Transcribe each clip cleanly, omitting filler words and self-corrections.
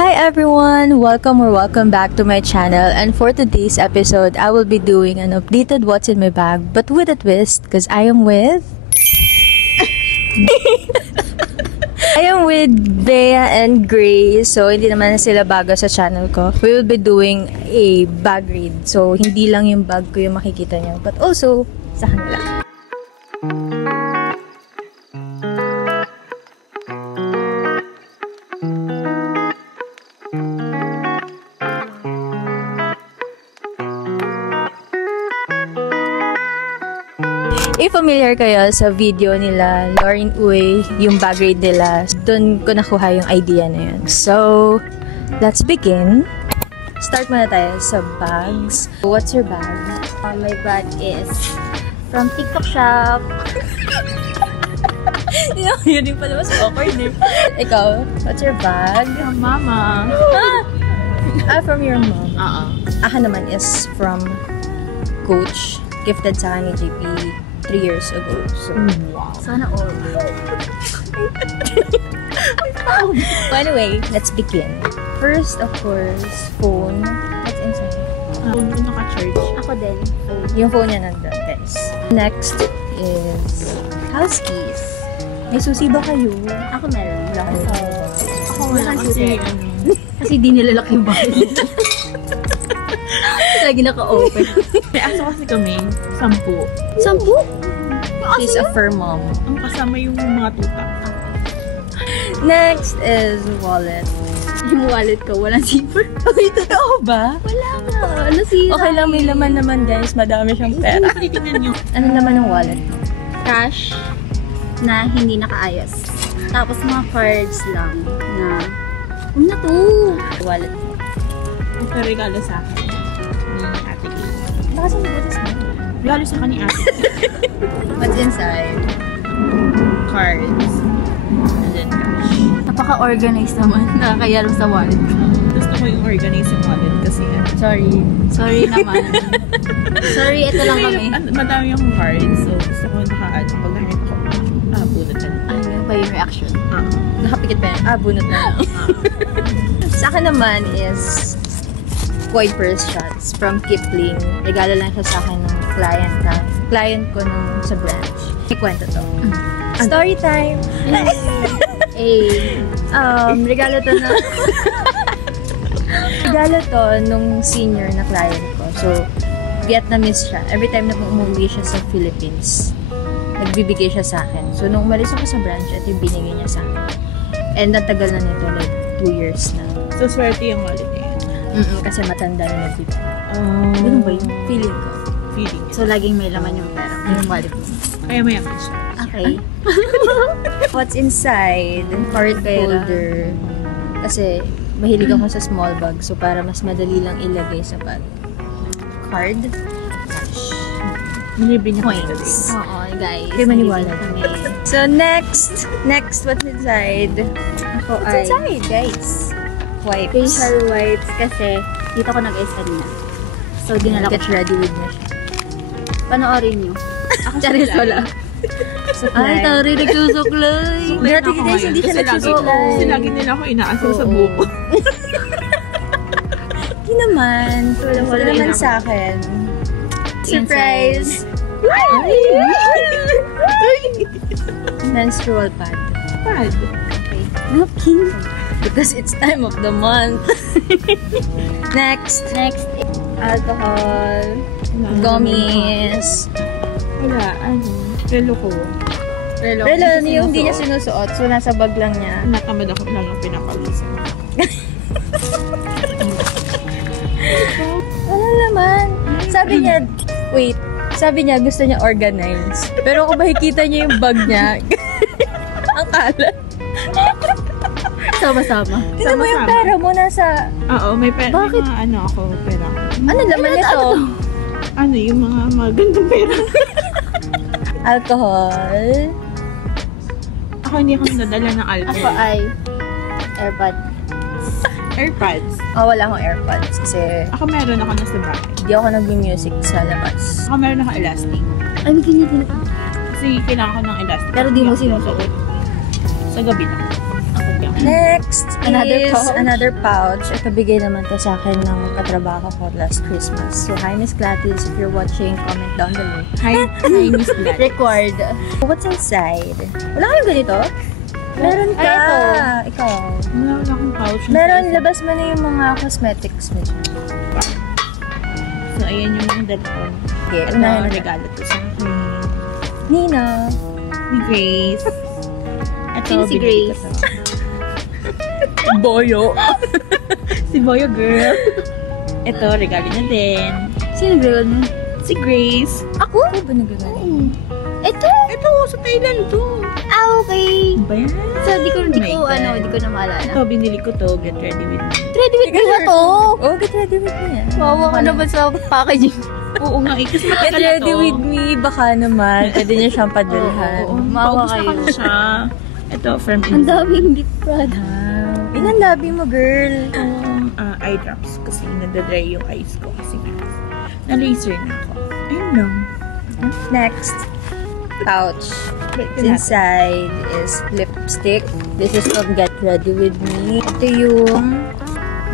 Hi everyone! Welcome back to my channel, and for today's episode, I will be doing an updated what's in my bag, but with a twist, because I am with Bea and Grace. So, hindi naman sila bago sa channel ko. We will be doing a bag read. So, hindi lang yung bag ko yung makikita nyo, but also sa kanila. If familiar kayo sa video nila, Lauren Uy, yung bag raid nila, doon ko nakuha yung idea na yun. So, let's begin. Start muna tayo sa bags. What's your bag? My bag is from TikTok shop. Yun din pala mas awkward eh. Ikaw, what's your bag? From mama. From your mom. Ako naman is from Coach. Gifted sa akin ni JP 3 years ago. So, Wow. Sana all. Anyway, let's begin. First, of course, phone. What's inside? Phone ko naka-charge. Ako din. Yung phone niya nandun, guys. Next is house keys. May susi ba kayo? Ako meron. Wala kayo. Ako wala kasi kasi di nilalak yung bahay. Lagi naka-open. May aso kasi kami, 10. 10? She's a fur mom. Ang kasama yung mga tuta. Next is wallet. Yung wallet ko, walang zipper. Ay, totoo ba? Wala nga. Nasira. Okay lang, may laman naman guys. Madami siyang pera. Titignan nyo. Ano naman ang wallet mo? Cash na hindi nakaayos. Tapos mga cards lang na ano na to? Wallet mo. Ang regalo sa akin ni Ate Kay. Baka sa butas mo. Regalo sa akin ni Ate Kay. What's inside? Cards. And then cash. Napaka-organized naman. Nakakaya lang sa wallet ko. Gusto ko yung organizing wallet kasi Sorry naman. Sorry, ito lang kami. Madami yung cards. So gusto ko naka-add. Pag nakita ko, bunot na. Ano ba yung reaction? Nakapikit pa yan. Bunot na. Sa akin naman is coin purse shots from Kipling. Regalo lang siya sa akin ng client ko nung sa branch. May kwento to. Story time! Regalo to na regalo to nung senior na client ko. So, Vietnamese siya. Every time na umuwi siya sa Philippines, nagbibigay siya sa akin. So, nung umalis ako sa branch, ito yung binigay niya sa akin. And natagal na nito, like 2 years na. So swerte yung wallet na yan. Kasi matanda na nagbibigay. Ganun ba yun? Feeling ko. Feeling. So, laging may laman yung pera. Yung wallet mo. Kaya may yaman siya. Okay. What's inside? Card holder. Kasi mahilig ako sa small bag. So, para mas madali lang ilagay sa bag. Card. Cash. Nilibin niya Coins. Oo, guys. Kaya maniwala kami. So, next, what's inside? Ako What's inside, guys? Wipes. facial wipes kasi dito ko nag-isa na. So, dinala ko Get ready with me siya. Panoorin nyo. Ako Charis wala. Ay, tari, nagsusuklay. Dati guys, hindi siya nagsusuklay. Kasi lagi nila ako inaasal sa buko. Hindi naman. Wala naman sa akin. Surprise! Menstrual pad. Pad. Okay. Napkin. Because it's time of the month. Next, alcohol, gummies. Wala, relo ko. Relo yung hindi niya sinusuot. So, nasa bag lang niya. Natamad ako lang yung pinapalisan. Wala naman. Sabi niya, gusto niya organize. Pero kung makikita niya yung bag niya, ang kalat. Sama-sama. Tignan mo yung pera mo nasa... Oo, may pera. Bakit? Mga ano ako, pera. Ano laman nito? Ano, yung mga magandang pera. Alcohol. Ako hindi ako nadala ng alcohol. Ako ay AirPods. Wala akong AirPods kasi Ako meron ako nasa bahay. hindi ako nag-music sa labas. Ako meron ako elastic. Ay, may ganyan ka. Kasi kailangan ko ng elastic. Pero di mo sinusuot. Sa gabi lang. Ako lang. Next Another is pouch. another pouch. Ito bigay naman to sa akin ng katrabaho ko last Christmas. So, hi Miss Gladys, if you're watching, comment down below. Hi, Miss Black. Record. What's inside? Wala kayong ganito? Meron ka. Ay, Ikaw. Wala akong pouch. Meron, labas mo na yung mga cosmetics mo. So, ayan yung mga dala ko. Okay, Ito unahin ang na. regalo to sa akin. Nina. Ni Grace. Ito, Sino si binili ko Grace? to. Boyo. Si Boyo girl. Ito, regalo niya din. Sino girl mo? Si Grace. Ako? Ano ba nagagaling? Ito? Ito, sa Thailand to. Ah, okay. Ba yan? So, di ko Oh my God. di ko na maalala. Ito, binili ko to. Get ready with me. Ready with me ba to? Oh, get ready with me. Wawa ka naman sa packaging. Oo nga eh. Kasi Get matagal na ready to. with me. Baka naman. Pwede niya siyang padulhan. Oo, Maawa paubos na kayo. ko na siya. Ito, from Ang daming gift product. Ilan labi mo, girl? Eye drops kasi nadadry yung eyes ko kasi na-laser na ako. Ayun lang. Next. Pouch. Inside is lipstick. This is from Get Ready With Me. Ito yung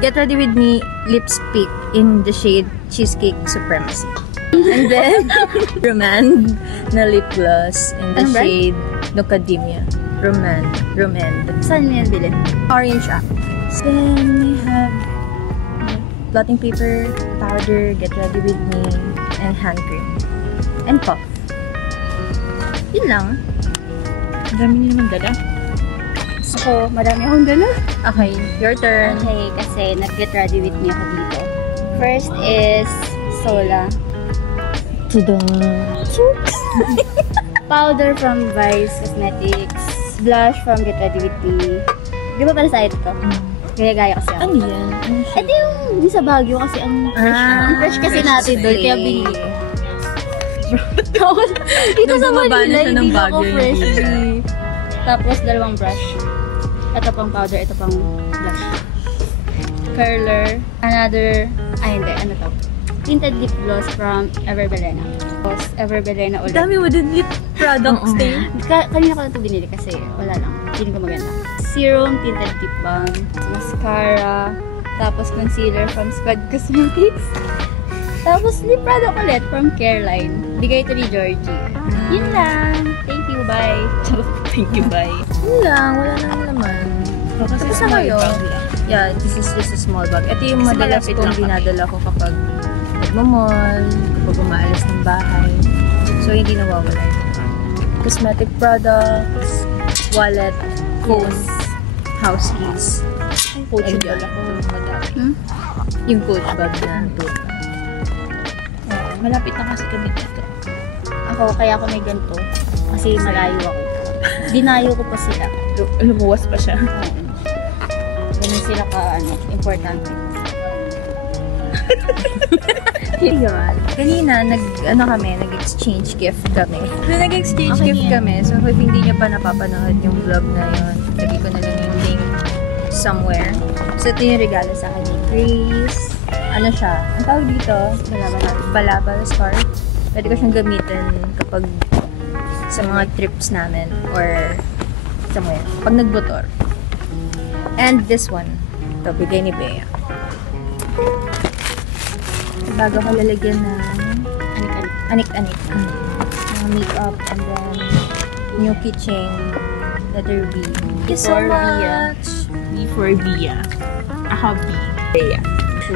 Get Ready With Me lipstick in the shade Cheesecake Supremacy. And then, Romand na lip gloss in the Anong brand? shade Nocademia. Romand. Saan mo yan bilhin? Orange up. Then we have blotting paper, powder, Get Ready With Me, and hand cream. And puff. Yun lang. Ang dami niya naman dala. So, marami akong dala. Okay, your turn. Okay, kasi nag-get ready with me ako dito. First is Sola. Powder from Vice Cosmetics. Blush from Get Ready With Me. Di ba para sa ito? Gaya-gaya kasi ako. Ano yan? Ano siya? Ito yung sa Baguio kasi ang fresh. Ang fresh kasi natin doon, kaya binili ko. Dito Nung sa bumaba na Manila, siya ng hindi na ako Baguio, fresh. hindi. Tapos, dalawang brush. Ito pang powder, ito pang blush. Curler. Another, hindi, ano to? Tinted lip gloss from Everbelena. Tapos, Everbelena ulit. Dami mo din lip products, eh. Kanina ko lang ito binili kasi wala lang. Feeling ko maganda. Serum, tinted lip balm, mascara, tapos concealer from Squad Cosmetics. Tapos lip product ulit from Careline. Bigay ito ni Georgie. Yun lang. Thank you, bye. Thank you, bye. Yun lang, wala nang laman. Kasi Tapos na kayo. bag lang. Yeah, this is just a small bag. Ito yung Kasi madalas malapit kong lang kami. dinadala ko kapag nagmamall, kapag umaalis ng bahay. So, hindi nawawala yun. Cosmetic products, wallet, phone, house keys. Ang coach yung Ayan. dala ko. Madami. Yung coach bag na tote. Malapit na kasi kami dito. Ako, kaya ako may ganito. Kasi malayo ako. Dinayo ko pa sila. Lumuwas pa siya. Ganun sila ka, importante. Yun. Kanina, nag-exchange gift kami. Nag-exchange Okay, gift yeah. kami. So, if hindi niyo pa napapanood yung vlog na yun, lagay ko na lang yung link somewhere. So, ito yung regalo sa akin ni Grace. Ano siya? Ang tawag dito? Balabal scarf. Pwede ko siyang gamitin kapag sa mga trips namin or somewhere. Pag nagmotor. And this one. Ito, bigay ni Bea. Bago ko lalagyan ng anik-anik. Mga makeup and then new keychain. Letter B. Thank you so For Via. much. B for Via. Ako B. Bea.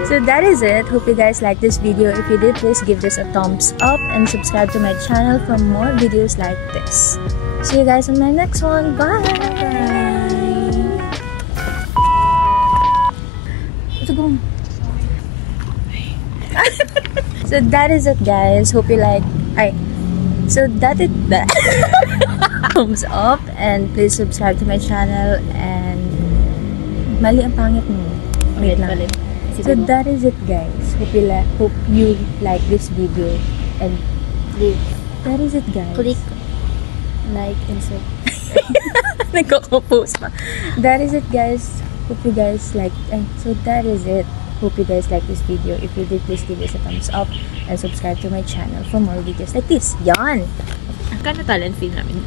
So that is it. Hope you guys liked this video. If you did, please give this a thumbs up and subscribe to my channel for more videos like this. See you guys on my next one. Bye! Let's go. So that is it, guys. Hope you like. So that is that. Thumbs up and please subscribe to my channel and mali ang pangit mo. Wait lang. So that is it, guys. Hope you like this video and that is it, guys. Click, like, and sub. Nagko-compose pa. That is it, guys. Hope you guys like. So that is it. Hope you guys like this video. If you did, please give this a thumbs up and subscribe to my channel for more videos like this. Yan! Ang talent feel namin.